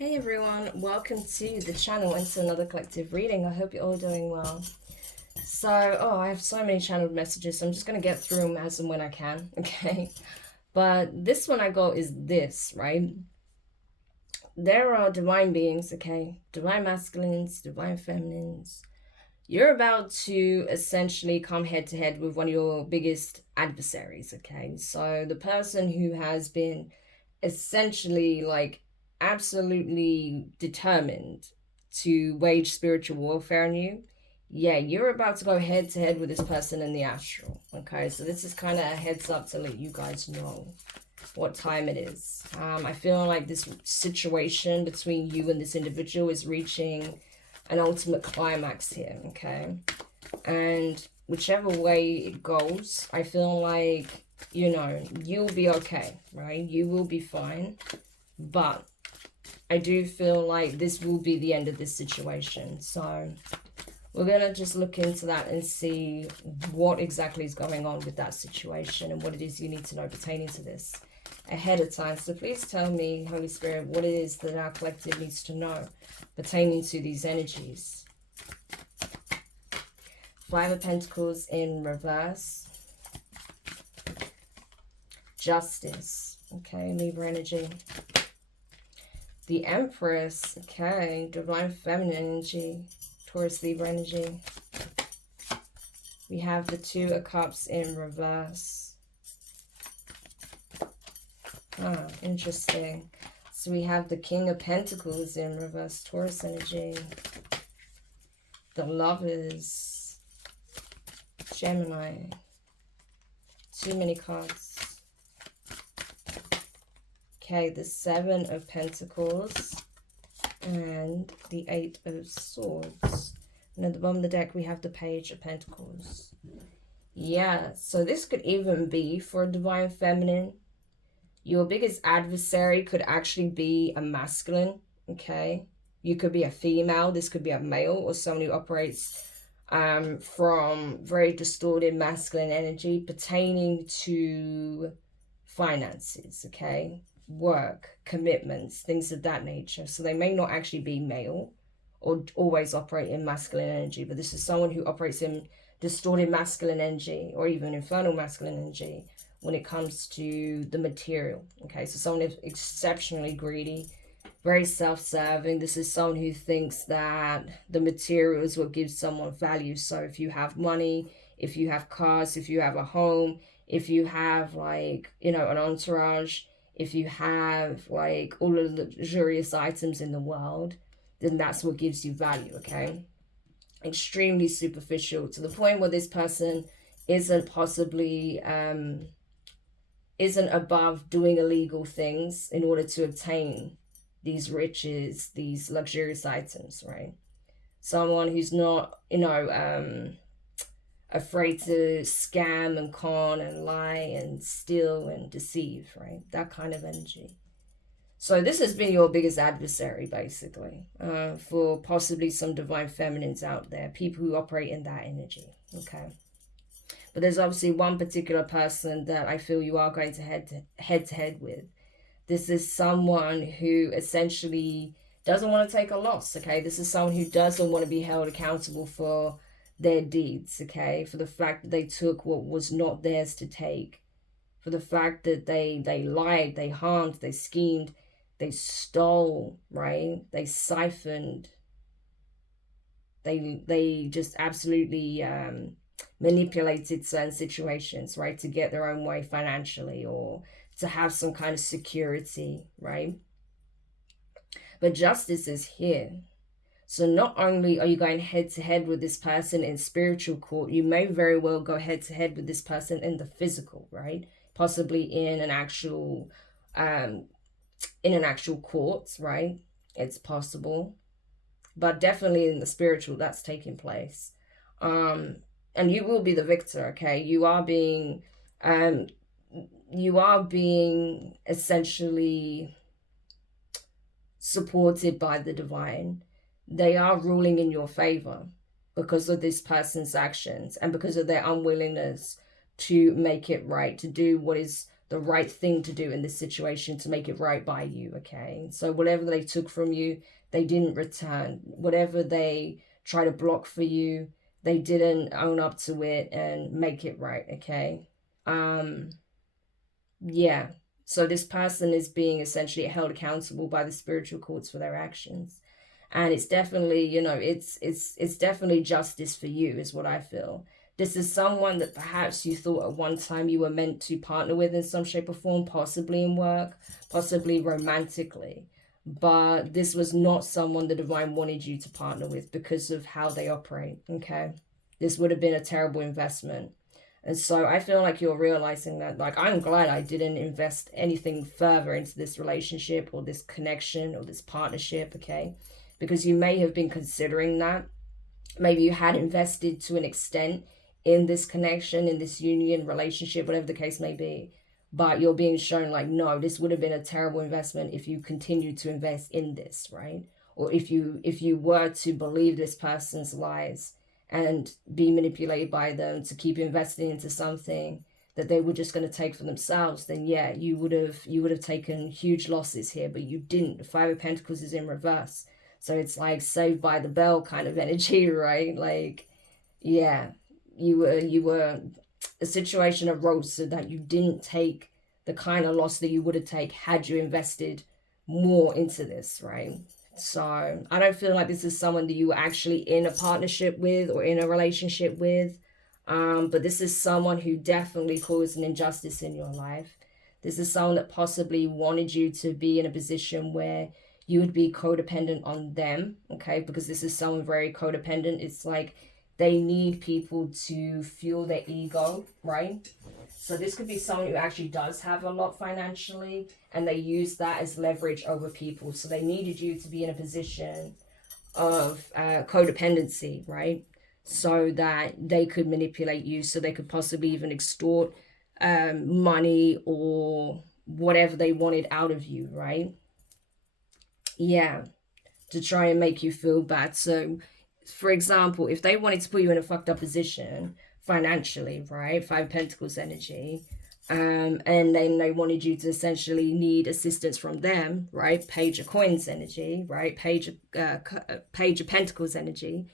Hey everyone, welcome to the channel and to another collective reading. I hope you're all doing well. So, I have so many channeled messages, so I'm just going to get through them as and when I can, okay? But this one I got is this, right? There are divine beings, okay? Divine masculines, divine feminines. You're about to essentially come head to head with one of your biggest adversaries, okay? So the person who has been essentially like absolutely determined to wage spiritual warfare on you, yeah, you're about to go head to head with this person in the astral. Okay, so this is kind of a heads up to let you guys know what time it is. I feel like this situation between you and this individual is reaching an ultimate climax here. Okay, and whichever way it goes, I feel like, you know, you'll be okay, right? You will be fine. But I do feel like this will be the end of this situation. So we're going to just look into that and see what exactly is going on with that situation and what it is you need to know pertaining to this ahead of time. So please tell me, Holy Spirit, what it is that our collective needs to know pertaining to these energies. Five of Pentacles in reverse. Justice. Okay, Libra energy. The Empress. Okay, Divine Feminine energy. Taurus, Libra energy. We have the Two of Cups in reverse. Ah, interesting. So we have the King of Pentacles in reverse, Taurus energy. The Lovers. Gemini. Too many cards. Okay, the Seven of Pentacles and the Eight of Swords. And at the bottom of the deck, we have the Page of Pentacles. Yeah, so this could even be for a Divine Feminine. Your biggest adversary could actually be a masculine, okay? You could be a female. This could be a male or someone who operates from very distorted masculine energy pertaining to finances, okay? Work, commitments, things of that nature. So they may not actually be male or always operate in masculine energy, but this is someone who operates in distorted masculine energy or even infernal masculine energy when it comes to the material. Okay, so someone is exceptionally greedy, very self-serving. This is someone who thinks that the material is what gives someone value. So if you have money, if you have cars, if you have a home, if you have, like, you know, an entourage, if you have like all of the luxurious items in the world, then that's what gives you value. Okay, extremely superficial to the point where this person isn't possibly isn't above doing illegal things in order to obtain these riches, these luxurious items, right? Someone who's not, you know, afraid to scam and con and lie and steal and deceive, right? That kind of energy. So this has been your biggest adversary, basically, for possibly some divine feminines out there, people who operate in that energy, okay? But there's obviously one particular person that I feel you are going to head to head with. This is someone who essentially doesn't want to take a loss, okay? This is someone who doesn't want to be held accountable for their deeds, okay? For the fact that they took what was not theirs to take. For the fact that they lied, they harmed, they schemed, they stole, right? They siphoned. They just absolutely manipulated certain situations, right? To get their own way financially or to have some kind of security, right? But justice is here. So not only are you going head to head with this person in spiritual court, you may very well go head to head with this person in the physical, right? Possibly in an actual court, right? It's possible. But definitely in the spiritual, that's taking place. And you will be the victor, okay? You are being essentially supported by the divine. They are ruling in your favor because of this person's actions and because of their unwillingness to make it right, to do what is the right thing to do in this situation to make it right by you, okay? So whatever they took from you, they didn't return. Whatever they try to block for you, they didn't own up to it and make it right, okay? Yeah. So this person is being essentially held accountable by the spiritual courts for their actions. And it's definitely, you know, it's definitely justice for you is what I feel. This is someone that perhaps you thought at one time you were meant to partner with in some shape or form, possibly in work, possibly romantically. But this was not someone the divine wanted you to partner with because of how they operate, okay? This would have been a terrible investment. And so I feel like you're realizing that, like, I'm glad I didn't invest anything further into this relationship or this connection or this partnership, okay? Because you may have been considering that. Maybe you had invested to an extent in this connection, in this union, relationship, whatever the case may be. But you're being shown like, no, this would have been a terrible investment if you continued to invest in this, right? Or if you were to believe this person's lies and be manipulated by them to keep investing into something that they were just going to take for themselves, then yeah, you would have taken huge losses here, but you didn't. The Five of Pentacles is in reverse. So it's like Saved by the Bell kind of energy, right? Like, yeah, you were a situation arose so that you didn't take the kind of loss that you would have taken had you invested more into this, right? So I don't feel like this is someone that you were actually in a partnership with or in a relationship with. But this is someone who definitely caused an injustice in your life. This is someone that possibly wanted you to be in a position where you would be codependent on them, okay? Because this is someone very codependent. It's like they need people to fuel their ego, right? So this could be someone who actually does have a lot financially, and they use that as leverage over people. So they needed you to be in a position of codependency, right? So that they could manipulate you, so they could possibly even extort money or whatever they wanted out of you, right? Yeah, to try and make you feel bad. So, for example, if they wanted to put you in a fucked up position financially, right? Five of Pentacles energy, and then they wanted you to essentially need assistance from them, right? Page of Coins energy, right? Page of Pentacles energy.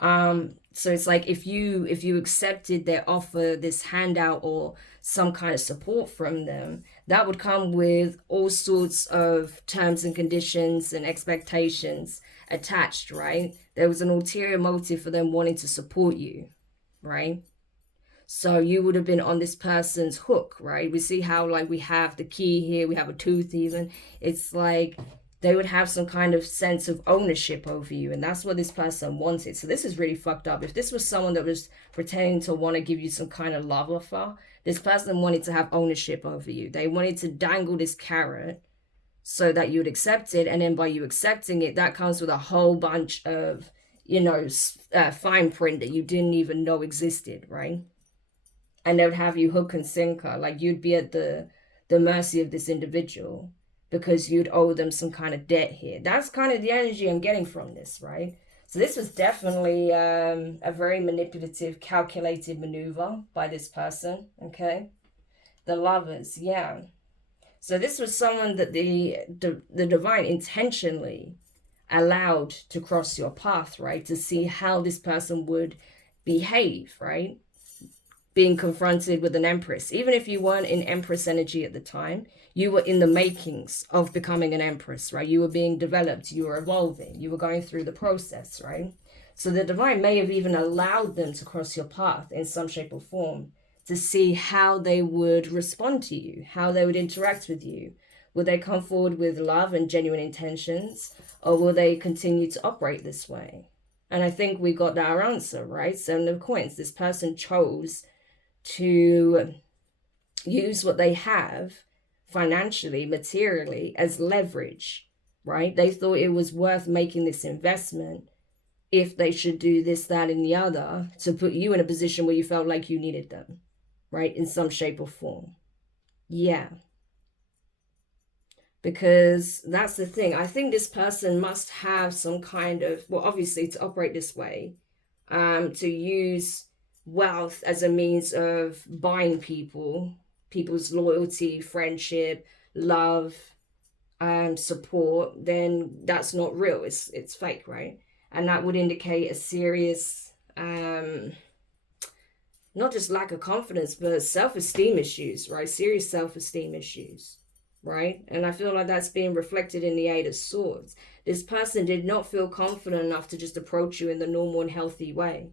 So it's like if you accepted their offer, this handout or some kind of support from them, that would come with all sorts of terms and conditions and expectations attached, right? There was an ulterior motive for them wanting to support you, right? So you would have been on this person's hook, right? We see how like we have the key here, we have a tooth even. It's like they would have some kind of sense of ownership over you, and that's what this person wanted. So this is really fucked up. If this was someone that was pretending to want to give you some kind of love offer, this person wanted to have ownership over you. They wanted to dangle this carrot so that you would accept it, and then by you accepting it, that comes with a whole bunch of, you know, fine print that you didn't even know existed, right? And they would have you hook and sinker, like you'd be at the mercy of this individual because you'd owe them some kind of debt here. That's kind of the energy I'm getting from this, right? So this was definitely a very manipulative, calculated maneuver by this person, okay? The Lovers, yeah. So this was someone that the divine intentionally allowed to cross your path, right? To see how this person would behave, right? Being confronted with an Empress. Even if you weren't in Empress energy at the time, you were in the makings of becoming an Empress, right? You were being developed, you were evolving, you were going through the process, right? So the divine may have even allowed them to cross your path in some shape or form to see how they would respond to you, how they would interact with you. Will they come forward with love and genuine intentions, or will they continue to operate this way? And I think we got our answer, right? Seven of Coins. This person chose to use what they have financially, materially, as leverage, right? They thought it was worth making this investment if they should do this, that, and the other to put you in a position where you felt like you needed them, right? In some shape or form. Yeah. Because that's the thing. I think this person must have some kind of, well, obviously to operate this way, to use wealth as a means of buying people people's loyalty, friendship, love, support, then that's not real. It's fake, right? And that would indicate a serious, not just lack of confidence, but self-esteem issues, right? Serious self-esteem issues, right? And I feel like that's being reflected in the Eight of Swords. This person did not feel confident enough to just approach you in the normal and healthy way.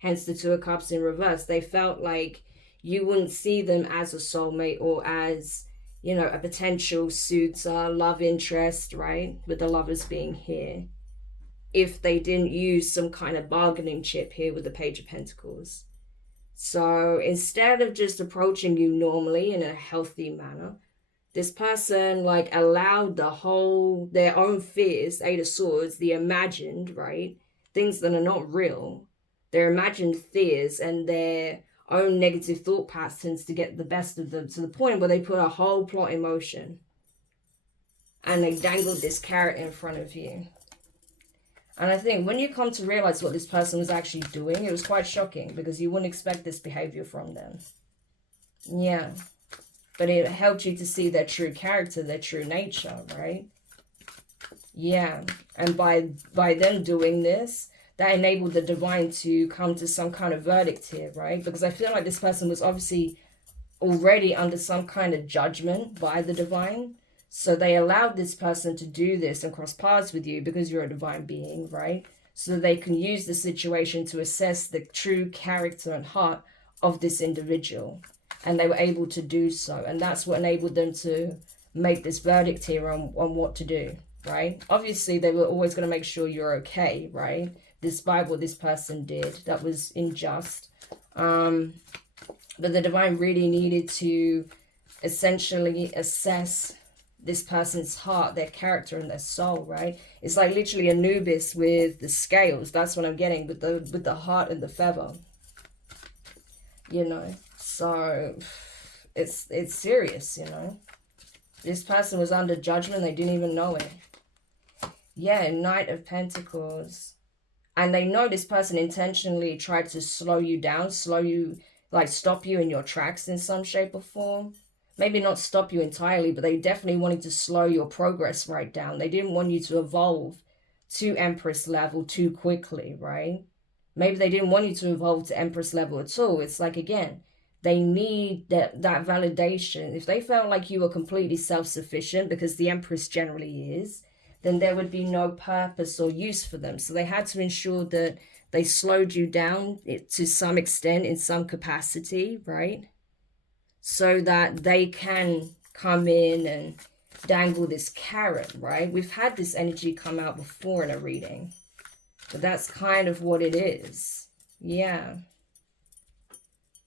Hence the Two of Cups in reverse. They felt like you wouldn't see them as a soulmate or as, you know, a potential suitor, love interest, right? With the Lovers being here. If they didn't use some kind of bargaining chip here with the Page of Pentacles. So instead of just approaching you normally in a healthy manner, this person like allowed their own fears, Eight of Swords, the imagined, right? Things that are not real, their imagined fears and their own negative thought patterns to get the best of them, to the point where they put a whole plot in motion. And they dangled this carrot in front of you. And I think when you come to realize what this person was actually doing, it was quite shocking because you wouldn't expect this behavior from them. Yeah. But it helped you to see their true character, their true nature, right? Yeah. And by them doing this, that enabled the divine to come to some kind of verdict here, right? Because I feel like this person was obviously already under some kind of judgment by the divine. So they allowed this person to do this and cross paths with you because you're a divine being, right? So they can use the situation to assess the true character and heart of this individual. And they were able to do so. And that's what enabled them to make this verdict here on what to do, right? Obviously, they were always going to make sure you're okay, right? Despite what this person did that was unjust. But the divine really needed to essentially assess this person's heart, their character, and their soul, right? It's like literally Anubis with the scales. That's what I'm getting with the heart and the feather. You know, so it's serious, you know. This person was under judgment. They didn't even know it. Yeah, Knight of Pentacles. And they know this person intentionally tried to slow you down, like stop you in your tracks in some shape or form. Maybe not stop you entirely, but they definitely wanted to slow your progress right down. They didn't want you to evolve to Empress level too quickly, right? Maybe they didn't want you to evolve to Empress level at all. It's like, again, they need that validation. If they felt like you were completely self-sufficient, because the Empress generally is, then there would be no purpose or use for them. So they had to ensure that they slowed you down to some extent, in some capacity, right? So that they can come in and dangle this carrot, right? We've had this energy come out before in a reading. But that's kind of what it is. Yeah.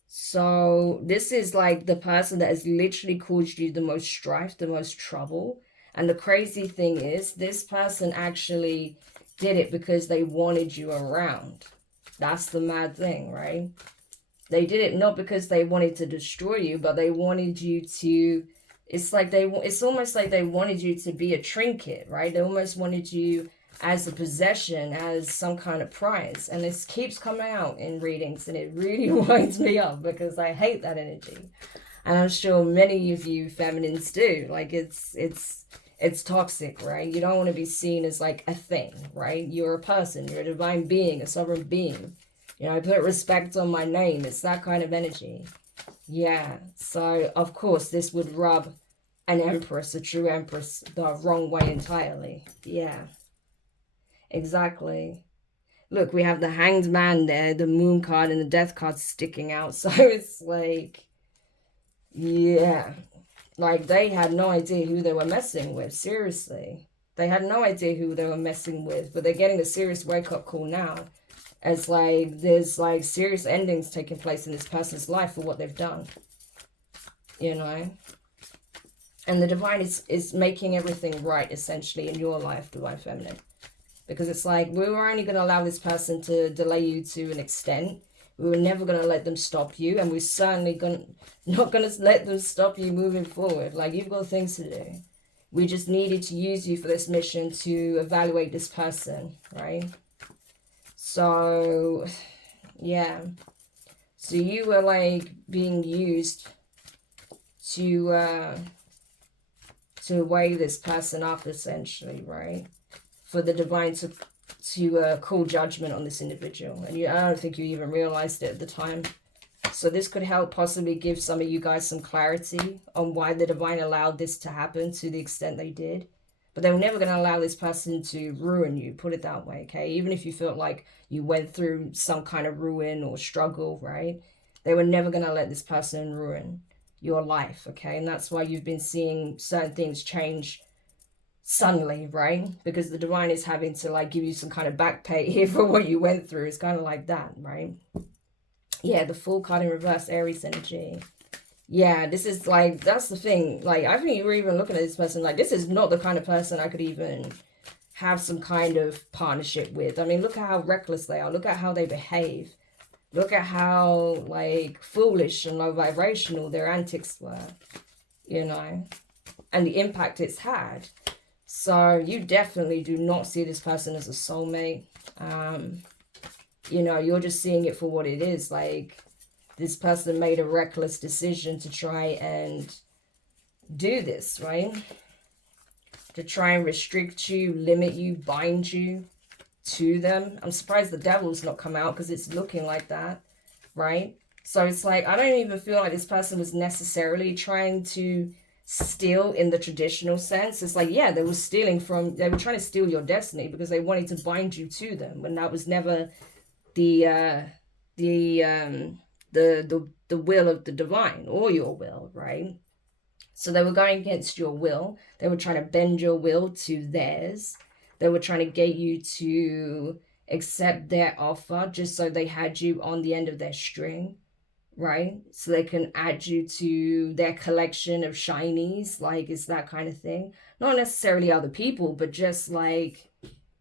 So this is like the person that has literally caused you the most strife, the most trouble. And the crazy thing is, this person actually did it because they wanted you around. That's the mad thing, right? They did it not because they wanted to destroy you, but they wanted you to, it's almost like they wanted you to be a trinket, right? They almost wanted you as a possession, as some kind of prize. And this keeps coming out in readings, and it really winds me up because I hate that energy. And I'm sure many of you feminines do. Like, it's toxic, right? You don't want to be seen as like a thing, right? You're a person, you're a divine being, a sovereign being. You know, I put respect on my name. It's that kind of energy. Yeah. So, of course, this would rub an empress, a true empress, the wrong way entirely. Yeah. Exactly. Look, we have the Hanged Man there, the Moon card, and the Death card sticking out. So it's like, yeah. Like, they had no idea who they were messing with. Seriously. They had no idea who they were messing with. But they're getting a serious wake-up call now. As like there's like serious endings taking place in this person's life for what they've done, you know. And the divine is making everything right essentially in your life, divine feminine, because it's like we were only going to allow this person to delay you to an extent. We were never going to let them stop you, and we're certainly not going to let them stop you moving forward. Like, you've got things to do. We just needed to use you for this mission to evaluate this person, right? So, yeah. So you were like being used to weigh this person up, essentially, right? For the divine to call judgment on this individual. And I don't think you even realized it at the time. So this could help possibly give some of you guys some clarity on why the divine allowed this to happen to the extent they did. But they were never going to allow this person to ruin you, put it that way, okay? Even if you felt like you went through some kind of ruin or struggle, right? They were never going to let this person ruin your life, okay? And that's why you've been seeing certain things change suddenly, right? Because the divine is having to like give you some kind of back pay here for what you went through. It's kind of like that, right? Yeah, the Fool card in reverse, Aries energy. Yeah, this is like, that's the thing. Like, I think you were even looking at this person like, this is not the kind of person I could even have some kind of partnership with. I mean, look at how reckless they are. Look at how they behave. Look at how, like, foolish and low vibrational their antics were, you know, and the impact it's had. So you definitely do not see this person as a soulmate. You know, you're just seeing it for what it is. Like, this person made a reckless decision to try and do this, right? To try and restrict you, limit you, bind you to them. I'm surprised the devil's not come out because it's looking like that, right? So it's like, I don't even feel like this person was necessarily trying to steal in the traditional sense. It's like, yeah, they were trying to steal your destiny because they wanted to bind you to them, and that was never the will of the divine or your will, right? So they were going against your will. They were trying to bend your will to theirs. They were trying to get you to accept their offer just so they had you on the end of their string, right? So they can add you to their collection of shinies. Like, it's that kind of thing. Not necessarily other people, but just like,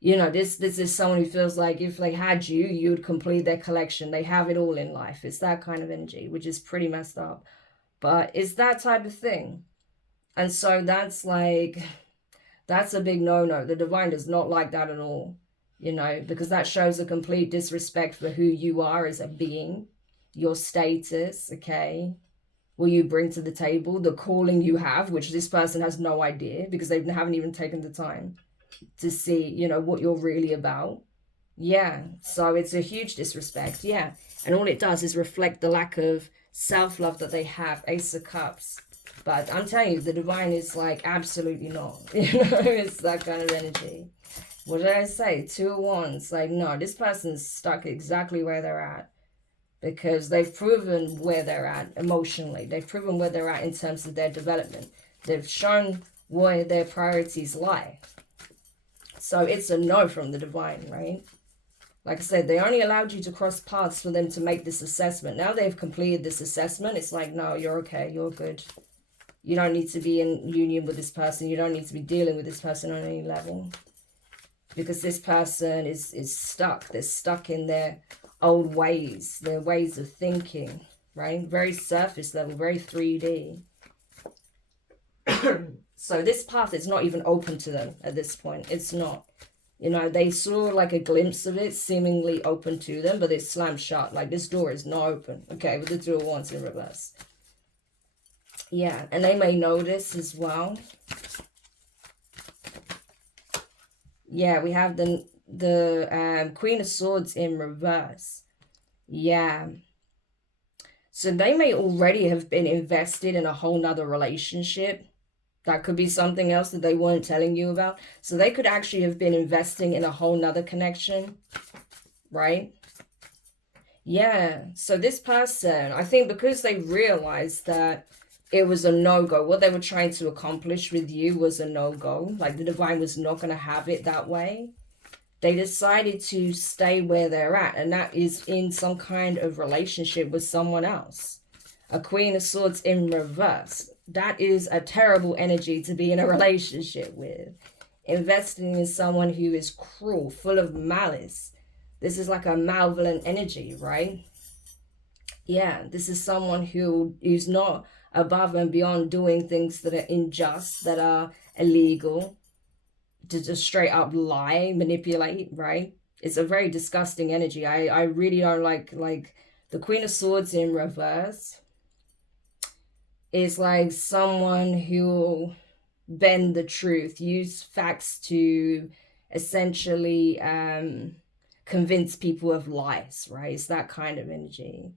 you know, this is someone who feels like if they had you, you'd complete their collection. They have it all in life. It's that kind of energy, which is pretty messed up. But it's that type of thing. And so that's like, that's a big no-no. The divine does not like that at all, you know, because that shows a complete disrespect for who you are as a being, your status, okay? What you bring to the table, the calling you have, which this person has no idea because they haven't even taken the time to see, you know, what you're really about. Yeah, so it's a huge disrespect, yeah. And all it does is reflect the lack of self-love that they have. Ace of Cups. But I'm telling you, the divine is like, absolutely not. You know, it's that kind of energy. What did I say? 2 of Wands. Like, no, this person's stuck exactly where they're at. Because they've proven where they're at emotionally. They've proven where they're at in terms of their development. They've shown where their priorities lie. So it's a no from the divine, right? Like I said, they only allowed you to cross paths for them to make this assessment. Now they've completed this assessment. It's like, no, you're okay. You're good. You don't need to be in union with this person. You don't need to be dealing with this person on any level. Because this person is stuck. They're stuck in their old ways, their ways of thinking, right? Very surface level, very 3D. So this path is not even open to them at this point. It's not. You know, they saw like a glimpse of it seemingly open to them, but it's slammed shut. Like, this door is not open. Okay, with the 2 of Wands in reverse. Yeah, and they may know this as well. Yeah, we have the Queen of Swords in reverse. Yeah. So they may already have been invested in a whole nother relationship. That could be something else that they weren't telling you about. So they could actually have been investing in a whole nother connection, right? Yeah. So this person, I think because they realized that it was a no-go, what they were trying to accomplish with you was a no-go. Like, the divine was not going to have it that way. They decided to stay where they're at, and that is in some kind of relationship with someone else. A Queen of Swords in reverse. That is a terrible energy to be in a relationship with. Investing in someone who is cruel, full of malice. This is like a malevolent energy, right? Yeah, this is someone who's not above and beyond doing things that are unjust, that are illegal, to just straight up lie, manipulate, right? It's a very disgusting energy. I really don't like the Queen of Swords in reverse. is like someone who'll bend the truth, use facts to essentially convince people of lies, right? It's that kind of energy.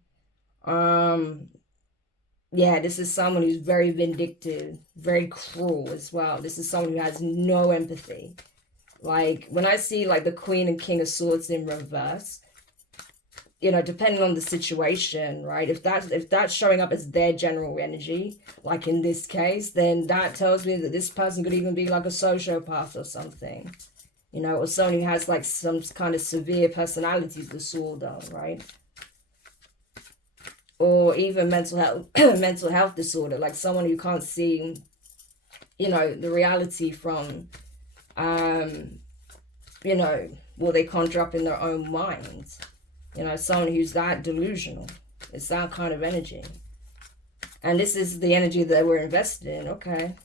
Yeah, this is someone who's very vindictive, very cruel as well. This is someone who has no empathy. Like, when I see, like, the Queen and King of Swords in reverse, you know, depending on the situation, right? If that's showing up as their general energy, like in this case, then that tells me that this person could even be like a sociopath or something, you know, or someone who has like some kind of severe personality disorder, right? Or even mental health mental health disorder, like someone who can't see, you know, the reality from you know, what they conjure up in their own minds. You know, someone who's that delusional. It's that kind of energy. And this is the energy that we're invested in. Okay.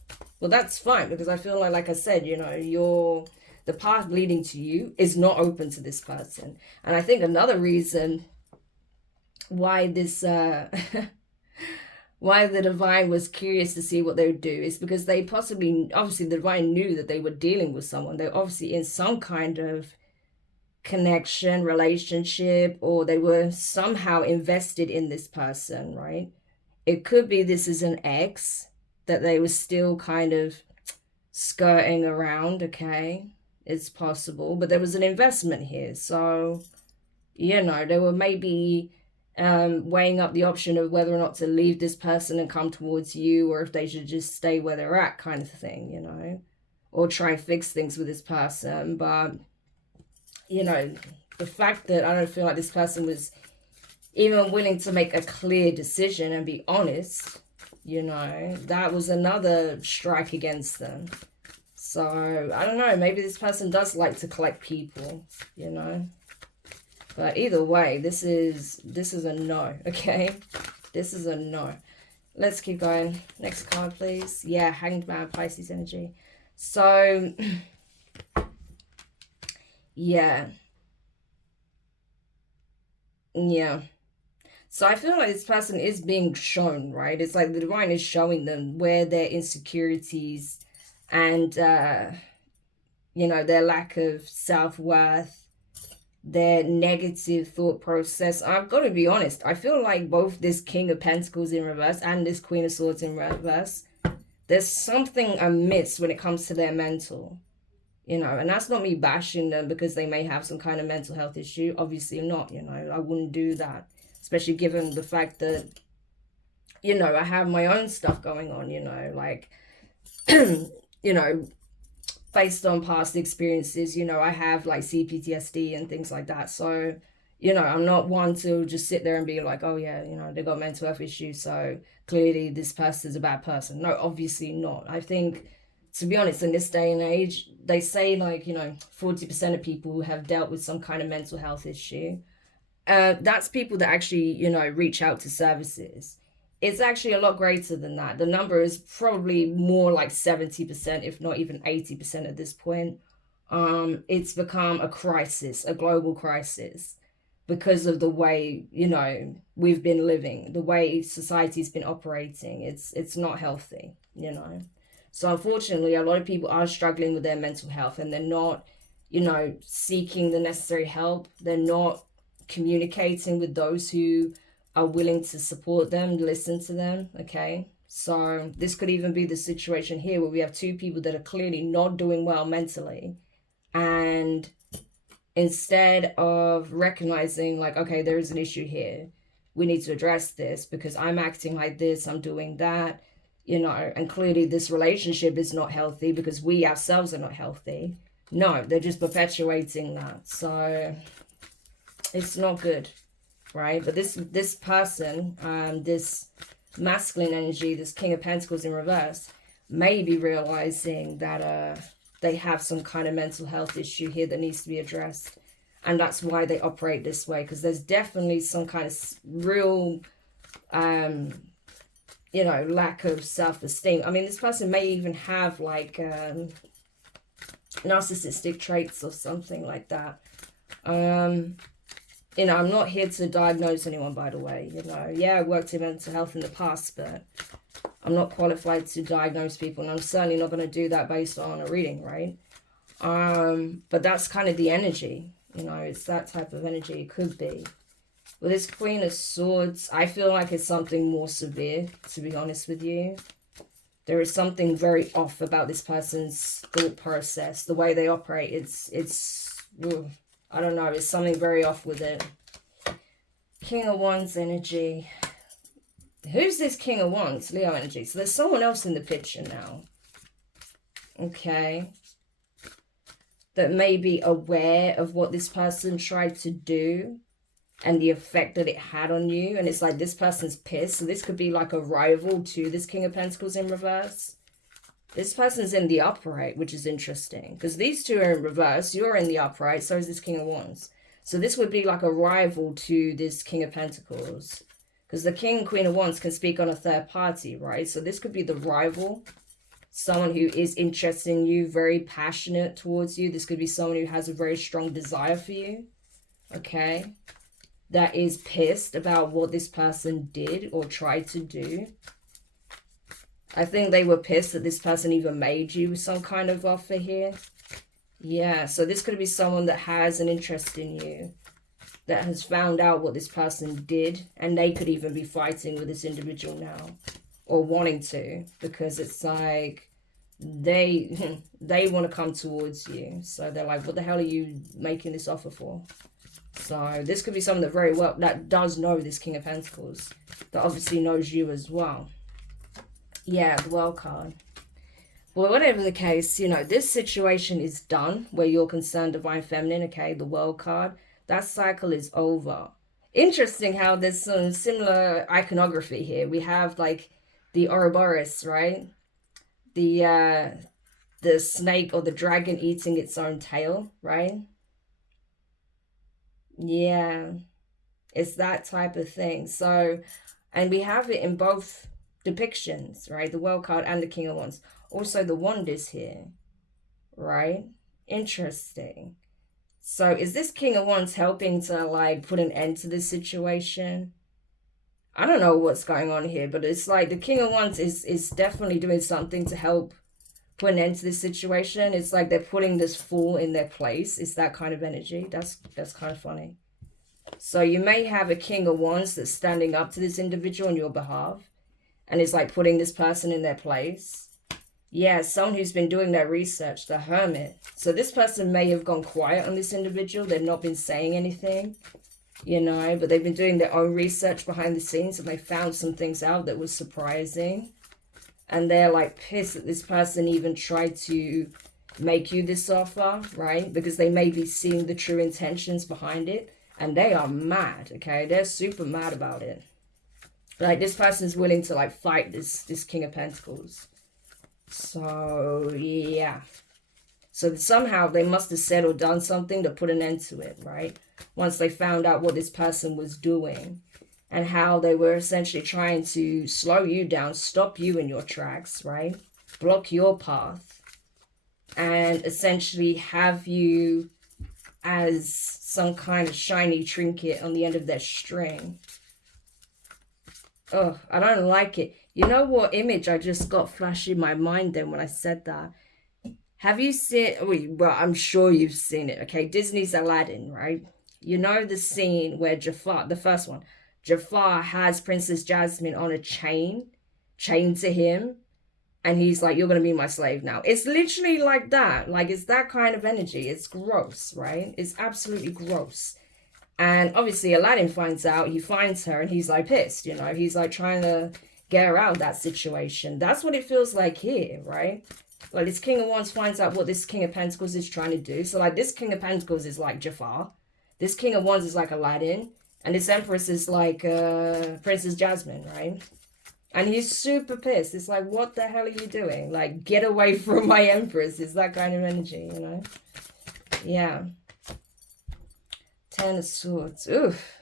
Well, that's fine, because I feel like I said, you know, the path leading to you is not open to this person. And I think another reason why this why the divine was curious to see what they would do is because they possibly, obviously the divine knew that they were dealing with someone. They're obviously in some kind of connection, relationship, or they were somehow invested in this person, right? It could be this is an ex that they were still kind of skirting around, okay? It's possible, but there was an investment here. So, you know, they were maybe weighing up the option of whether or not to leave this person and come towards you, or if they should just stay where they're at, kind of thing, you know, or try and fix things with this person. But you know, the fact that I don't feel like this person was even willing to make a clear decision and be honest, you know, that was another strike against them. So, I don't know, maybe this person does like to collect people, you know. But either way, this is a no, okay? This is a no. Let's keep going. Next card, please. Yeah, Hanged Man, Pisces energy. So, yeah. So I feel like this person is being shown, right? It's like the divine is showing them where their insecurities and you know, their lack of self-worth, their negative thought process. I've got to be honest, I feel like both this King of Pentacles in reverse and this Queen of Swords in reverse, there's something amiss when it comes to their mental. You know, and that's not me bashing them because they may have some kind of mental health issue. Obviously not, you know, I wouldn't do that. Especially given the fact that, you know, I have my own stuff going on, you know, like, you know, based on past experiences, you know, I have like CPTSD and things like that. So, you know, I'm not one to just sit there and be like, oh yeah, you know, they got mental health issues, so clearly this person's a bad person. No, obviously not. I think, to be honest, in this day and age, they say like, you know, 40% of people have dealt with some kind of mental health issue. That's people that actually, you know, reach out to services. It's actually a lot greater than that. The number is probably more like 70%, if not even 80% at this point. It's become a crisis, a global crisis, because of the way, you know, we've been living, the way society's been operating. It's not healthy, you know. So unfortunately, a lot of people are struggling with their mental health, and they're not, you know, seeking the necessary help. They're not communicating with those who are willing to support them, listen to them, okay? So this could even be the situation here where we have two people that are clearly not doing well mentally, and instead of recognizing like, okay, there is an issue here, we need to address this because I'm acting like this, I'm doing that, you know, and clearly this relationship is not healthy because we ourselves are not healthy. No, they're just perpetuating that. So it's not good, right? But this person, this masculine energy, this King of Pentacles in reverse, may be realizing that they have some kind of mental health issue here that needs to be addressed. And that's why they operate this way, because there's definitely some kind of real, you know, lack of self-esteem. I mean, this person may even have like narcissistic traits or something like that. You know, I'm not here to diagnose anyone, by the way, you know. Yeah, I worked in mental health in the past, but I'm not qualified to diagnose people, and I'm certainly not going to do that based on a reading, right? But that's kind of the energy, you know, it's that type of energy. It could be. With this Queen of Swords, I feel like it's something more severe, to be honest with you. There is something very off about this person's thought process, the way they operate. Ugh, I don't know, it's something very off with it. King of Wands energy. Who's this King of Wands? Leo energy. So there's someone else in the picture now. Okay. That may be aware of what this person tried to do and the effect that it had on you. And it's like this person's pissed. So this could be like a rival to this King of Pentacles in reverse. This person's in the upright, which is interesting. Because these two are in reverse. You're in the upright. So is this King of Wands. So this would be like a rival to this King of Pentacles. Because the King and Queen of Wands can speak on a third party, right? So this could be the rival. Someone who is interested in you, very passionate towards you. This could be someone who has a very strong desire for you. Okay. That is pissed about what this person did or tried to do. I think they were pissed that this person even made you some kind of offer here. Yeah, so this could be someone that has an interest in you, that has found out what this person did, and they could even be fighting with this individual now, or wanting to, because it's like they want to come towards you. So they're like, what the hell are you making this offer for? So this could be someone that very well, that does know this King of Pentacles, that obviously knows you as well. Yeah, the World card. Well, whatever the case, you know, this situation is done where you're concerned, Divine Feminine, okay, the World card. That cycle is over. Interesting how there's some similar iconography here. We have like the Ouroboros, right? The snake or the dragon eating its own tail, right? Yeah, it's that type of thing. So, and we have it in both depictions, right? The World card and the King of Wands. Also, the Wand is here, right? Interesting. So, is this King of Wands helping to, like, put an end to this situation? I don't know what's going on here, but it's like the King of Wands is definitely doing something to help put an end to this situation. It's like they're putting this fool in their place. It's that kind of energy. That's kind of funny. So you may have a King of Wands that's standing up to this individual on your behalf and is like putting this person in their place. Yeah, someone who's been doing their research, the Hermit. So this person may have gone quiet on this individual. They've not been saying anything, you know, but they've been doing their own research behind the scenes and they found some things out that was surprising. And they're like pissed that this person even tried to make you this offer, right? Because they may be seeing the true intentions behind it. And they are mad, okay? They're super mad about it. Like, this person's willing to, like, fight this King of Pentacles. So, yeah. So, somehow they must have said or done something to put an end to it, right? Once they found out what this person was doing. And how they were essentially trying to slow you down, stop you in your tracks, right? Block your path. And essentially have you as some kind of shiny trinket on the end of their string. Oh, I don't like it. You know what image I just got flashed in my mind then when I said that? Have you seen, well, I'm sure you've seen it, okay? Disney's Aladdin, right? You know the scene where Jafar, the first one, Jafar has Princess Jasmine on a chained to him. And he's like, you're going to be my slave now. It's literally like that. Like, it's that kind of energy. It's gross, right? It's absolutely gross. And obviously Aladdin finds out. He finds her and he's like pissed, you know. He's like trying to get her out of that situation. That's what it feels like here, right? Like, this King of Wands finds out what this King of Pentacles is trying to do. So, like, this King of Pentacles is like Jafar. This King of Wands is like Aladdin. And this Empress is like Princess Jasmine, right? And he's super pissed. It's like, what the hell are you doing? Like, get away from my Empress. It's that kind of energy, you know? Yeah. Ten of Swords. Oof.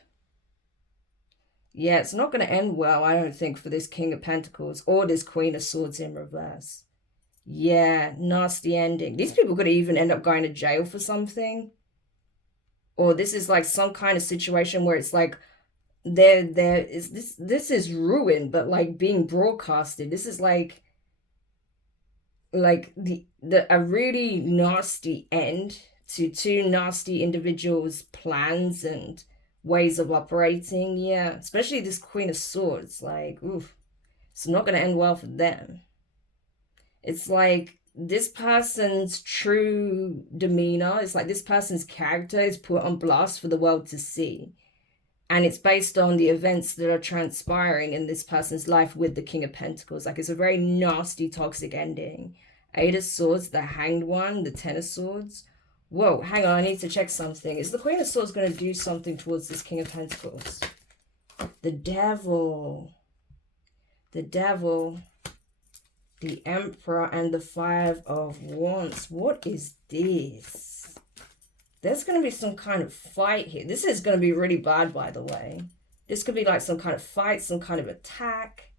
Yeah, it's not going to end well, I don't think, for this King of Pentacles or this Queen of Swords in reverse. Yeah, nasty ending. These people could even end up going to jail for something. Or this is like some kind of situation where it's like there is this is ruin, but like being broadcasted. This is like the a really nasty end to two nasty individuals' plans and ways of operating. Yeah, especially this Queen of Swords. Like, oof, it's not gonna end well for them. It's like this person's true demeanor, it's like this person's character is put on blast for the world to see. And it's based on the events that are transpiring in this person's life with the King of Pentacles. Like, it's a very nasty, toxic ending. Eight of Swords, the Hanged One, the Ten of Swords. Whoa, hang on, I need to check something. Is the Queen of Swords going to do something towards this King of Pentacles? The Devil. The Devil. The Emperor and the Five of Wands. What is this? There's going to be some kind of fight here. This is going to be really bad, by the way. This could be like some kind of fight, some kind of attack.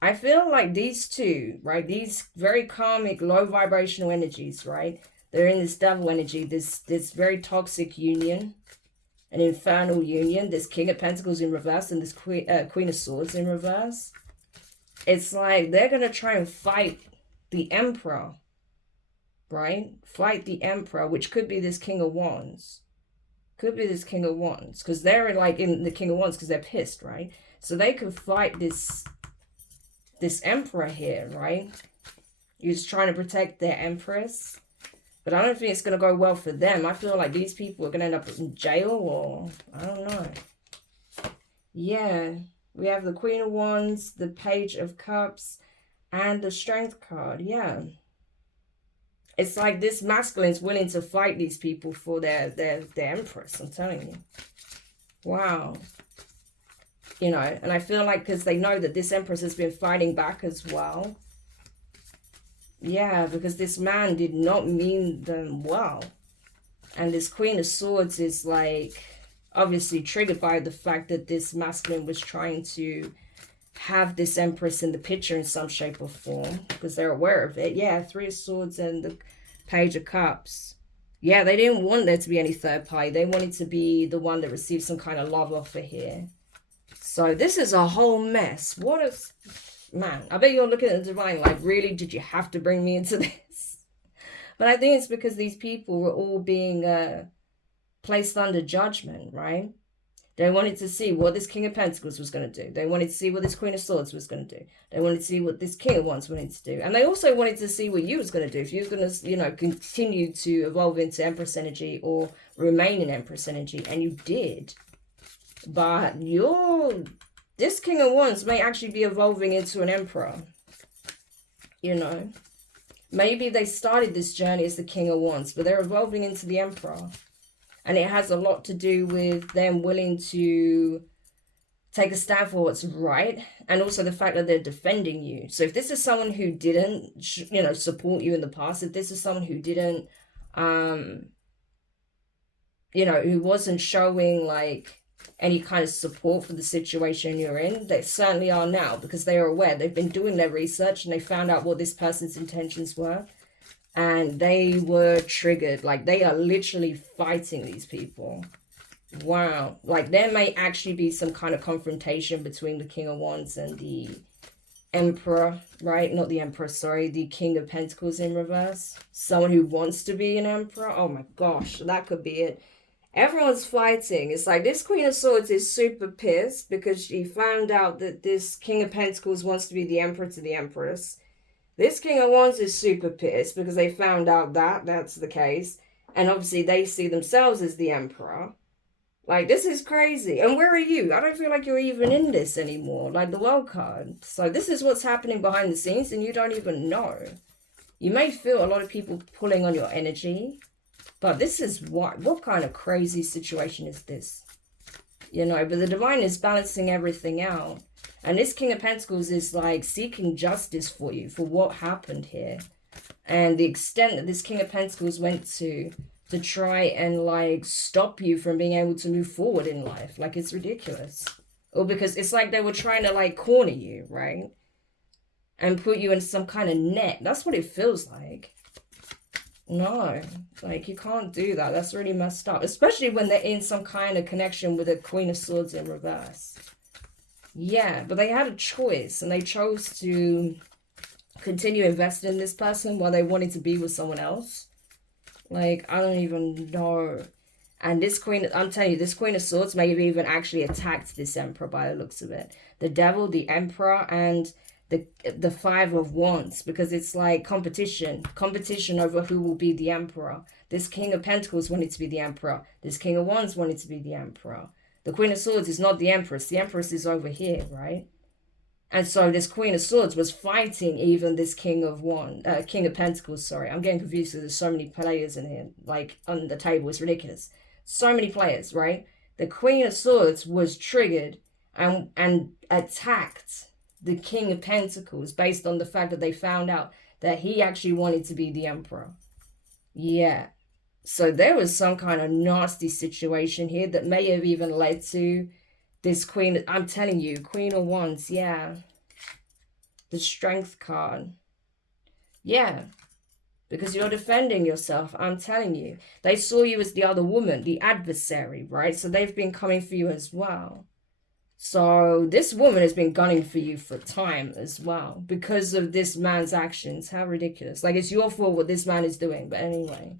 I feel like these two, right? These very karmic, low vibrational energies, right? They're in this devil energy, this very toxic union, an infernal union. This King of Pentacles in reverse and this Queen of Swords in reverse. It's like they're going to try and fight the Emperor, right? Fight the Emperor, which could be this King of Wands. Could be this King of Wands. Because they're like in the King of Wands because they're pissed, right? So they could fight this Emperor here, right? He's trying to protect their Empress. But I don't think it's going to go well for them. I feel like these people are going to end up in jail or... I don't know. Yeah. We have the Queen of Wands, the Page of Cups, and the Strength card. Yeah. It's like this masculine's willing to fight these people for their Empress. I'm telling you. Wow. You know, and I feel like because they know that this Empress has been fighting back as well. Yeah, because this man did not mean them well. And this Queen of Swords is like obviously triggered by the fact that this masculine was trying to have this Empress in the picture in some shape or form. Because they're aware of it. Yeah, Three of Swords and the Page of Cups. Yeah, they didn't want there to be any third party. They wanted to be the one that received some kind of love offer here. So this is a whole mess. What a... Man, I bet you're looking at the divine like, really, did you have to bring me into this? But I think it's because these people were all being placed under judgment, right? They wanted to see what this King of Pentacles was going to do. They wanted to see what this Queen of Swords was going to do. They wanted to see what this King of Wands wanted to do. And they also wanted to see what you was going to do. If you was going to, you know, continue to evolve into Empress energy or remain in Empress energy. And you did. But this King of Wands may actually be evolving into an Emperor. You know. Maybe they started this journey as the King of Wands, but they're evolving into the Emperor. And it has a lot to do with them willing to take a stand for what's right. And also the fact that they're defending you. So if this is someone who didn't, you know, support you in the past, if this is someone who didn't, you know, who wasn't showing like any kind of support for the situation you're in, they certainly are now because they are aware. They've been doing their research and they found out what this person's intentions were. And they were triggered. Like, they are literally fighting these people. Wow. Like, there may actually be some kind of confrontation between the King of Wands and the Emperor, right? Not the Emperor, sorry. The King of Pentacles in reverse. Someone who wants to be an Emperor. Oh my gosh, that could be it. Everyone's fighting. It's like this Queen of Swords is super pissed because she found out that this King of Pentacles wants to be the Emperor to the Empress. This King of Wands is super pissed because they found out that that's the case. And obviously they see themselves as the Emperor. Like, this is crazy. And where are you? I don't feel like you're even in this anymore. Like the World card. So this is what's happening behind the scenes and you don't even know. You may feel a lot of people pulling on your energy. But this is what kind of crazy situation is this? You know, but the divine is balancing everything out. And this King of Pentacles is like seeking justice for you for what happened here. And the extent that this King of Pentacles went to try and like stop you from being able to move forward in life. Like, it's ridiculous. Or because it's like they were trying to like corner you, right? And put you in some kind of net. That's what it feels like. No, like you can't do that. That's really messed up, especially when they're in some kind of connection with a Queen of Swords in reverse. Yeah, but they had a choice and they chose to continue investing in this person while they wanted to be with someone else. Like, I don't even know. And this queen, I'm telling you, this Queen of Swords may have even actually attacked this Emperor by the looks of it. The Devil, the Emperor, and the Five of Wands, because it's like competition over who will be the Emperor. This King of Pentacles wanted to be the Emperor. This King of Wands wanted to be the Emperor. The Queen of Swords is not the Empress. The Empress is over here, right? And so this Queen of Swords was fighting even this King of Pentacles, sorry. I'm getting confused because there's so many players in here, like on the table. It's ridiculous. So many players, right? The Queen of Swords was triggered and attacked the King of Pentacles based on the fact that they found out that he actually wanted to be the Emperor. Yeah. So there was some kind of nasty situation here that may have even led to this Queen. I'm telling you, Queen of Wands, yeah. The Strength card. Yeah. Because you're defending yourself, I'm telling you. They saw you as the other woman, the adversary, right? So they've been coming for you as well. So this woman has been gunning for you for time as well because of this man's actions. How ridiculous. Like, it's your fault what this man is doing. But anyway.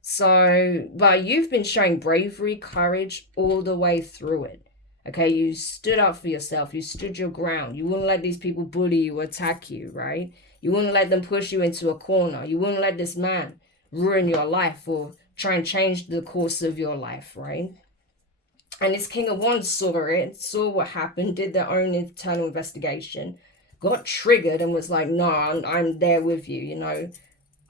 So, but you've been showing bravery, courage all the way through it. Okay, you stood up for yourself. You stood your ground. You wouldn't let these people bully you, attack you, right? You wouldn't let them push you into a corner. You wouldn't let this man ruin your life or try and change the course of your life, right? And this King of Wands saw it, saw what happened, did their own internal investigation, got triggered and was like, no, I'm there with you, you know,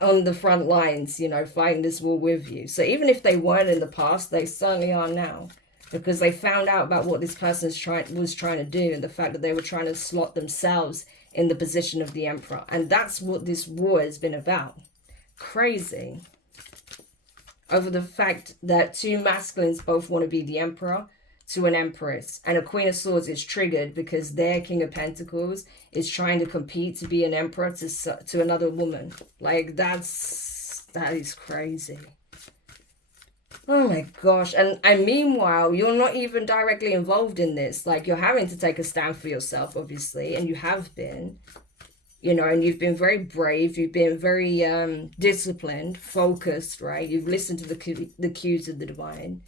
on the front lines, you know, fighting this war with you. So even if they weren't in the past, they certainly are now, because they found out about what this person was trying to do and the fact that they were trying to slot themselves in the position of the Emperor. And that's what this war has been about. Crazy. Over the fact that two masculines both want to be the Emperor to an Empress. And a Queen of Swords is triggered because their King of Pentacles is trying to compete to be an Emperor to another woman. Like, that is crazy. Oh my gosh. And meanwhile, you're not even directly involved in this. Like, you're having to take a stand for yourself, obviously. And you have been. You know, and you've been very brave. You've been very disciplined, focused, right? You've listened to the cues of the divine.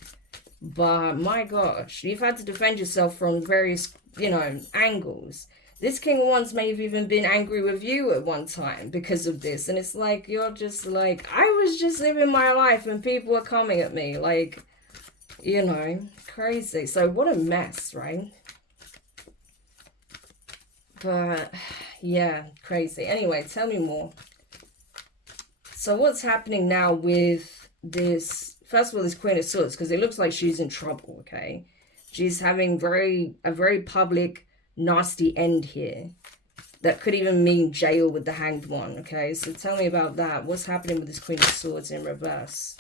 But my gosh, you've had to defend yourself from various, you know, angles. This King of Wands may have even been angry with you at one time because of this. And it's like, you're just like, I was just living my life and people are coming at me. Like, you know, crazy. So what a mess, right? But yeah, crazy. Anyway, tell me more. So what's happening now with this, first of all, this Queen of Swords, because it looks like she's in trouble, okay? She's having a very public, nasty end here. That could even mean jail with the Hanged One, okay? So tell me about that. What's happening with this Queen of Swords in reverse?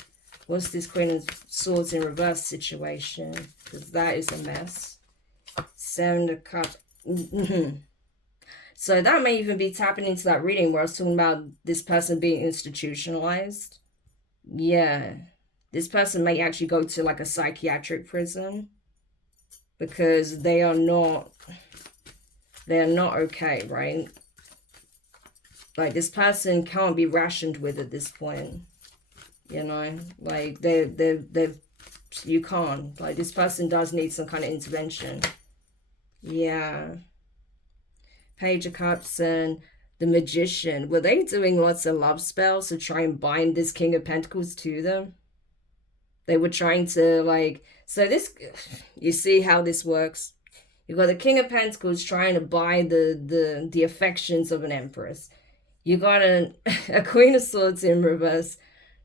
What's this Queen of Swords in reverse situation? Because that is a mess. Seven of Cups. So that may even be tapping into that reading where I was talking about this person being institutionalized. Yeah. This person may actually go to like a psychiatric prison because they are not okay, right? Like, this person can't be rationed with at this point. You know, like you can't. Like, this person does need some kind of intervention. Yeah. Page of Cups and the Magician. Were they doing lots of love spells to try and bind this King of Pentacles to them? They were trying to, like, so this, you see how this works? You've got the King of Pentacles trying to buy the affections of an Empress. You got a Queen of Swords in reverse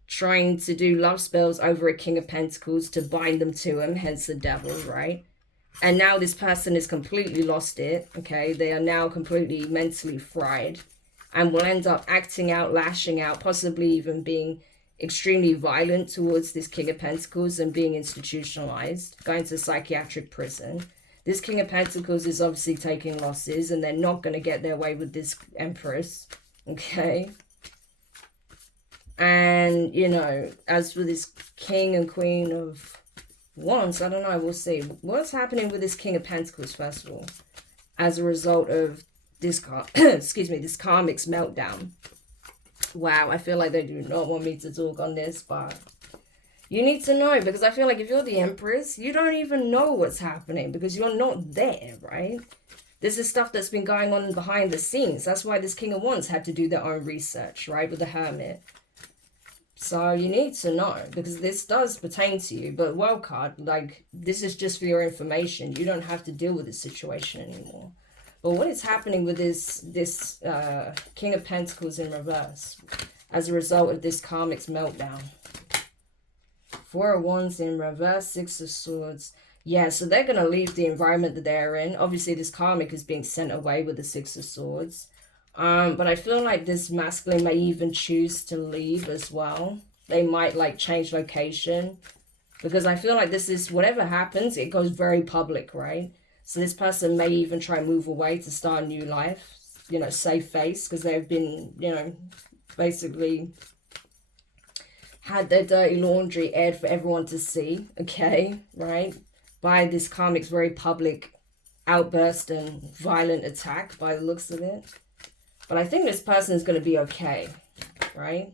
trying to do love spells over a King of Pentacles to bind them to him, hence the Devil, right? And now this person has completely lost it, okay? They are now completely mentally fried and will end up acting out, lashing out, possibly even being extremely violent towards this King of Pentacles and being institutionalized, going to psychiatric prison. This King of Pentacles is obviously taking losses and they're not going to get their way with this Empress, okay? And, you know, as for this King and Queen of Wands, I don't know, we'll see. What's happening with this King of Pentacles, first of all, as a result of this, excuse me, this karmic's meltdown? Wow, I feel like they do not want me to talk on this, but you need to know, because I feel like if you're the Empress, you don't even know what's happening because you're not there, right? This is stuff that's been going on behind the scenes. That's why this King of Wands had to do their own research, right, with the Hermit. So you need to know, because this does pertain to you. But wildcard, like, this is just for your information. You don't have to deal with this situation anymore. But what is happening with this King of Pentacles in reverse as a result of this karmic's meltdown? Four of Wands in reverse, Six of Swords. Yeah, so they're going to leave the environment that they're in. Obviously, this karmic is being sent away with the Six of Swords. But I feel like this masculine may even choose to leave as well. They might, like, change location. Because I feel like this is, whatever happens, it goes very public, right? So this person may even try and move away to start a new life. You know, save face, because they've been, you know, basically had their dirty laundry aired for everyone to see, okay, right? By this karmic's very public outburst and violent attack, by the looks of it. But I think this person is going to be okay, right?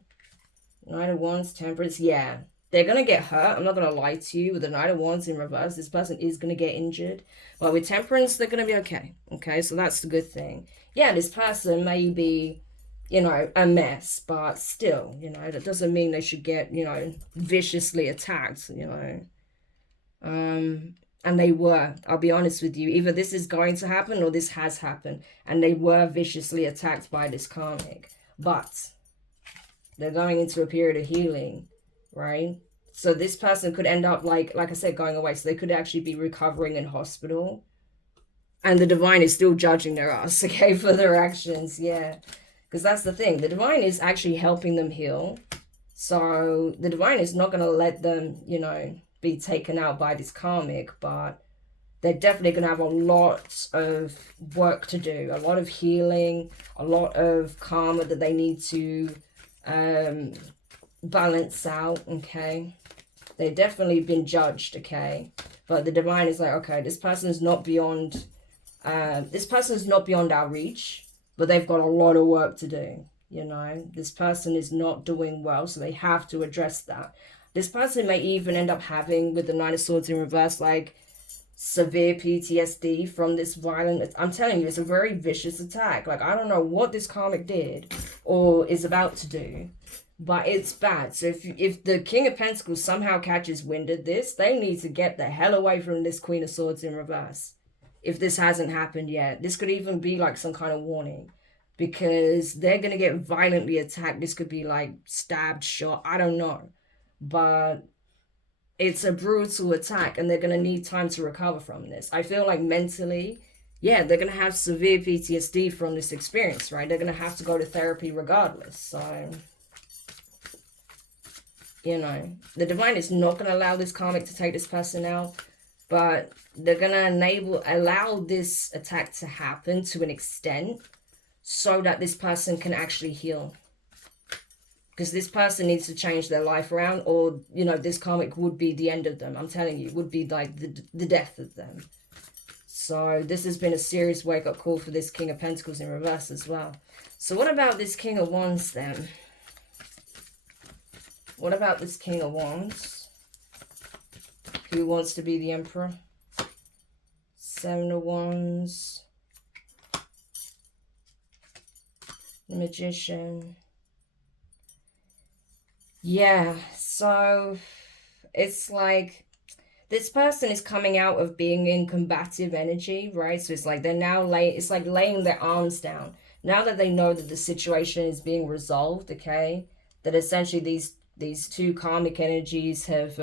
Knight of Wands, Temperance, yeah. They're going to get hurt. I'm not going to lie to you. With the Knight of Wands in reverse, this person is going to get injured. But with Temperance, they're going to be okay. Okay, so that's the good thing. Yeah, this person may be, you know, a mess. But still, you know, that doesn't mean they should get, you know, viciously attacked, you know. And they were, I'll be honest with you. Either this is going to happen or this has happened. And they were viciously attacked by this karmic. But they're going into a period of healing, right? So this person could end up, like I said, going away. So they could actually be recovering in hospital. And the divine is still judging their ass, okay, for their actions, yeah. Because that's the thing. The divine is actually helping them heal. So the divine is not going to let them, you know, be taken out by this karmic, but they're definitely going to have a lot of work to do, a lot of healing, a lot of karma that they need to balance out, okay? They've definitely been judged, okay? But the divine is like, okay, this person's not beyond our reach, but they've got a lot of work to do, you know? This person is not doing well, so they have to address that. This person may even end up having, with the Nine of Swords in reverse, like, severe PTSD from this violent... I'm telling you, it's a very vicious attack. Like, I don't know what this karmic did or is about to do, but it's bad. So if the King of Pentacles somehow catches wind of this, they need to get the hell away from this Queen of Swords in reverse. If this hasn't happened yet. This could even be, like, some kind of warning. Because they're going to get violently attacked. This could be, like, stabbed, shot. I don't know. But it's a brutal attack and they're going to need time to recover from this. I feel like mentally, yeah, they're going to have severe PTSD from this experience, right? They're going to have to go to therapy regardless. So, you know, the divine is not going to allow this karmic to take this person out, but they're going to allow this attack to happen to an extent so that this person can actually heal. Because this person needs to change their life around, or, you know, this karmic would be the end of them. I'm telling you, it would be like the death of them. So this has been a serious wake-up call for this King of Pentacles in reverse as well. So what about this King of Wands then? What about this King of Wands? Who wants to be the Emperor? Seven of Wands. The Magician. Yeah, so it's like this person is coming out of being in combative energy, right? So it's like they're now laying their arms down. Now that they know that the situation is being resolved, okay? That essentially these two karmic energies have,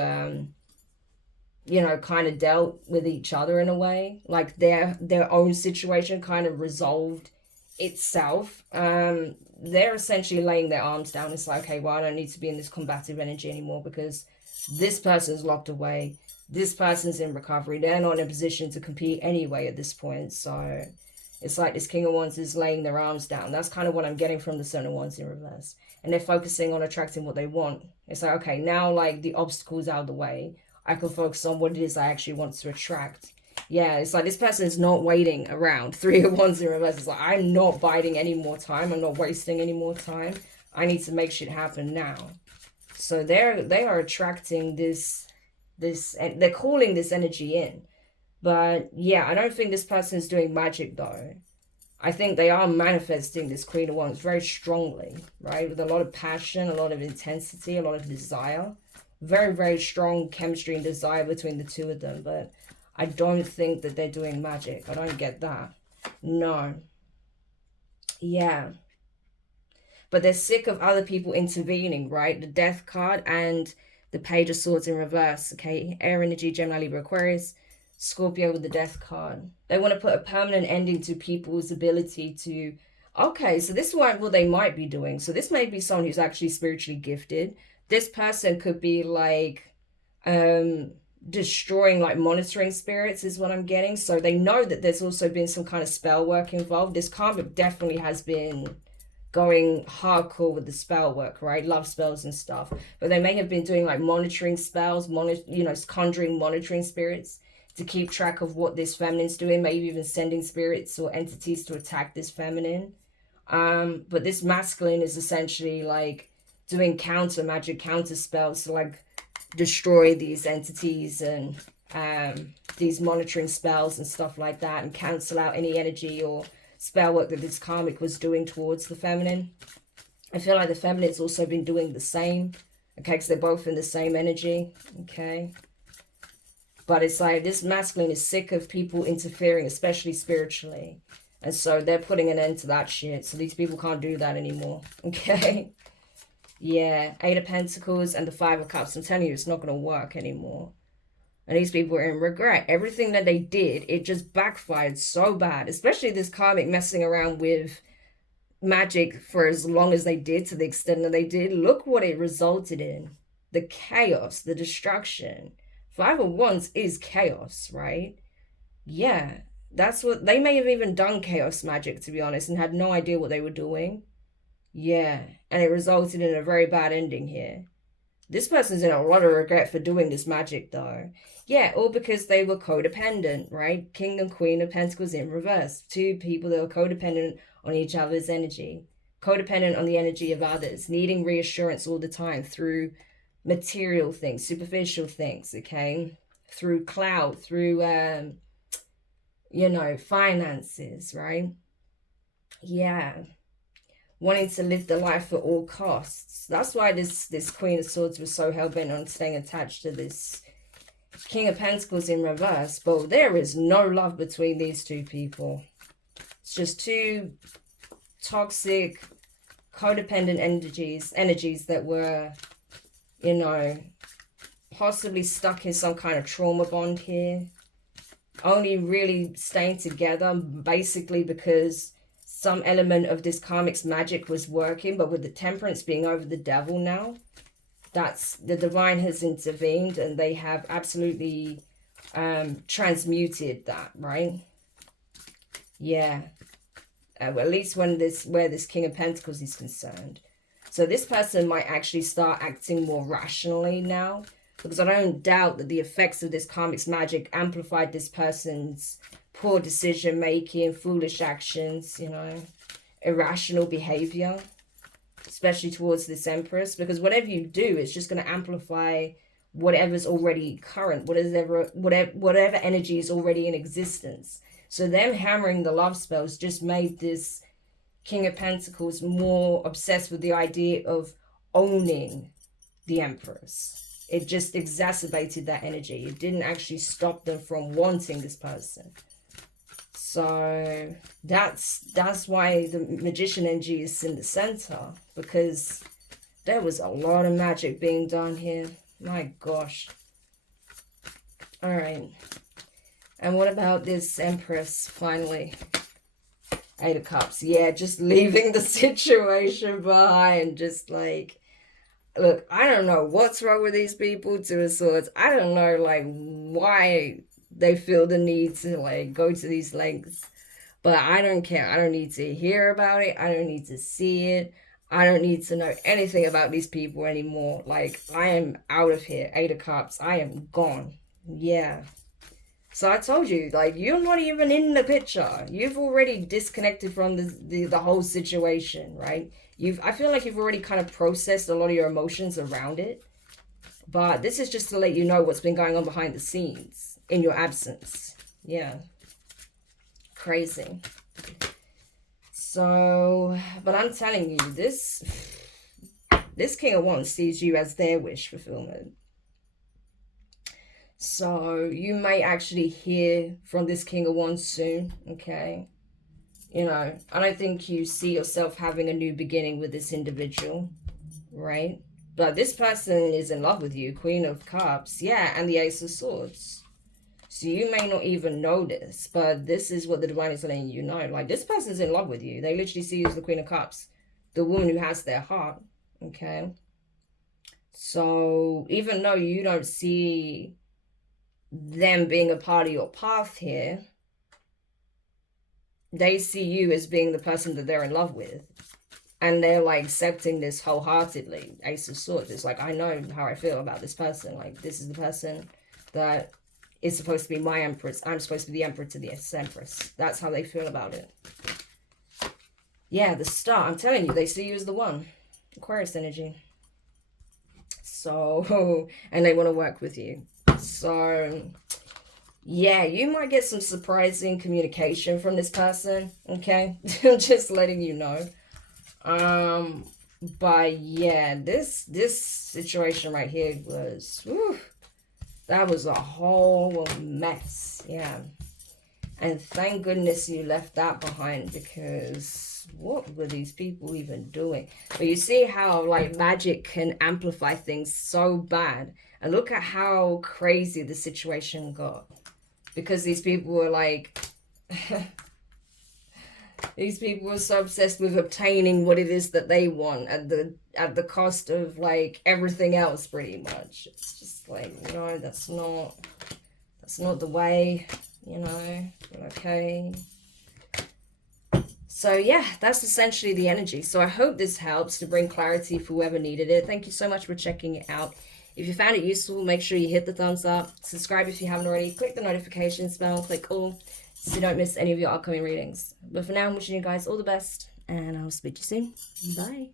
you know, kind of dealt with each other in a way. Like their own situation kind of resolved itself. They're essentially laying their arms down. It's like, okay, well, I don't need to be in this combative energy anymore because this person's locked away. This person's in recovery. They're not in a position to compete anyway at this point. So, It's like this King of Wands is laying their arms down. That's kind of what I'm getting from the Seven of Wands in reverse. And they're focusing on attracting what they want. It's like, okay, now like the obstacles out of the way, I can focus on what it is I actually want to attract. Yeah, it's like this person is not waiting around. Three of Wands in reverse. It's like, I'm not biding any more time. I'm not wasting any more time. I need to make shit happen now. So they are attracting this, and they're calling this energy in. But yeah, I don't think this person's doing magic though. I think they are manifesting this Queen of Wands very strongly, right? With a lot of passion, a lot of intensity, a lot of desire. Very, very strong chemistry and desire between the two of them. But I don't think that they're doing magic. I don't get that. No. Yeah. But they're sick of other people intervening, right? The Death card and the Page of Swords in reverse, okay? Air energy, Gemini, Libra, Aquarius. Scorpio with the Death card. They want to put a permanent ending to people's ability to... Okay, so this is what they might be doing. So this may be someone who's actually spiritually gifted. This person could be like destroying like monitoring spirits is what I'm getting. So they know that there's also been some kind of spell work involved. This karmic definitely has been going hardcore with the spell work, right? Love spells and stuff. But they may have been doing like monitoring spells, conjuring monitoring spirits to keep track of what this feminine's doing, maybe even sending spirits or entities to attack this feminine. But this masculine is essentially like doing counter magic, counter spells to like destroy these entities and these monitoring spells and stuff like that, and cancel out any energy or spell work that this karmic was doing towards the feminine. I feel like the feminine's also been doing the same, okay, because they're both in the same energy, okay. But it's like this masculine is sick of people interfering, especially spiritually. And so they're putting an end to that shit. So these people can't do that anymore. Okay? Yeah. Eight of Pentacles and the Five of Cups. I'm telling you, it's not going to work anymore. And these people are in regret. Everything that they did, it just backfired so bad. Especially this karmic messing around with magic for as long as they did, to the extent that they did. Look what it resulted in. The chaos, the destruction. Five of Wands is chaos, right? Yeah, that's what... They may have even done chaos magic, to be honest, and had no idea what they were doing. Yeah, and it resulted in a very bad ending here. This person's in a lot of regret for doing this magic, though. Yeah, all because they were codependent, right? King and Queen of Pentacles in reverse. Two people that were codependent on each other's energy. Codependent on the energy of others. Needing reassurance all the time through material things, superficial things, okay, through clout, through finances, right? Yeah, wanting to live the life at all costs. That's why this Queen of Swords was so hell-bent on staying attached to this King of Pentacles in reverse. But there is no love between these two people. It's just two toxic, codependent energies that were, possibly stuck in some kind of trauma bond here. Only really staying together basically because some element of this karmic's magic was working, but with the Temperance being over the Devil now, that's... the divine has intervened and they have absolutely transmuted that, right? Yeah. At least where this King of Pentacles is concerned. So this person might actually start acting more rationally now, because I don't doubt that the effects of this karmic's magic amplified this person's poor decision making, foolish actions, irrational behavior, especially towards this Empress, because whatever you do, it's just going to amplify whatever's already current, whatever energy is already in existence. So them hammering the love spells just made this King of Pentacles more obsessed with the idea of owning the Empress. It just exacerbated that energy. It didn't actually stop them from wanting this person. So that's why the Magician energy is in the center, because there was a lot of magic being done here. My gosh. All right. And what about this Empress finally? Eight of Cups. Yeah, just leaving the situation behind. Just like, look, I don't know what's wrong with these people. Two of Swords. I don't know, like, why they feel the need to, like, go to these lengths. But I don't care. I don't need to hear about it. I don't need to see it. I don't need to know anything about these people anymore. Like, I am out of here. Eight of Cups. I am gone. Yeah. So I told you, like, you're not even in the picture. You've already disconnected from the whole situation, right? I feel like you've already kind of processed a lot of your emotions around it. But this is just to let you know what's been going on behind the scenes in your absence. Yeah. Crazy. So, but I'm telling you, this King of Wands sees you as their wish fulfillment. So you may actually hear from this King of Wands soon, okay? You know, I don't think you see yourself having a new beginning with this individual, right? But this person is in love with you, Queen of Cups, yeah, and the Ace of Swords. So you may not even know this, but this is what the divine is letting you know. Like, this person's in love with you. They literally see you as the Queen of Cups, the woman who has their heart, okay? So even though you don't see them being a part of your path here, they see you as being the person that they're in love with. And they're like accepting this wholeheartedly. Ace of Swords. It's like, I know how I feel about this person. Like, this is the person that is supposed to be my empress. I'm supposed to be the emperor to the empress. That's how they feel about it. Yeah, the Star. I'm telling you, they see you as the one. Aquarius energy. So, and they want to work with you. So, yeah, you might get some surprising communication from this person. Okay, just letting you know. But yeah, this situation right here was, whew, that was a whole mess. Yeah, and thank goodness you left that behind, because what were these people even doing? But you see how, like, magic can amplify things so bad, and look at how crazy the situation got, because these people were like these people are so obsessed with obtaining what it is that they want at the cost of, like, everything else, pretty much. It's just like, you know, that's not the way, you know. Okay. So yeah, that's essentially the energy. So I hope this helps to bring clarity for whoever needed it. Thank you so much for checking it out. If you found it useful, make sure you hit the thumbs up. Subscribe if you haven't already. Click the notifications bell. Click all, so you don't miss any of your upcoming readings. But for now, I'm wishing you guys all the best, and I'll speak to you soon. Bye.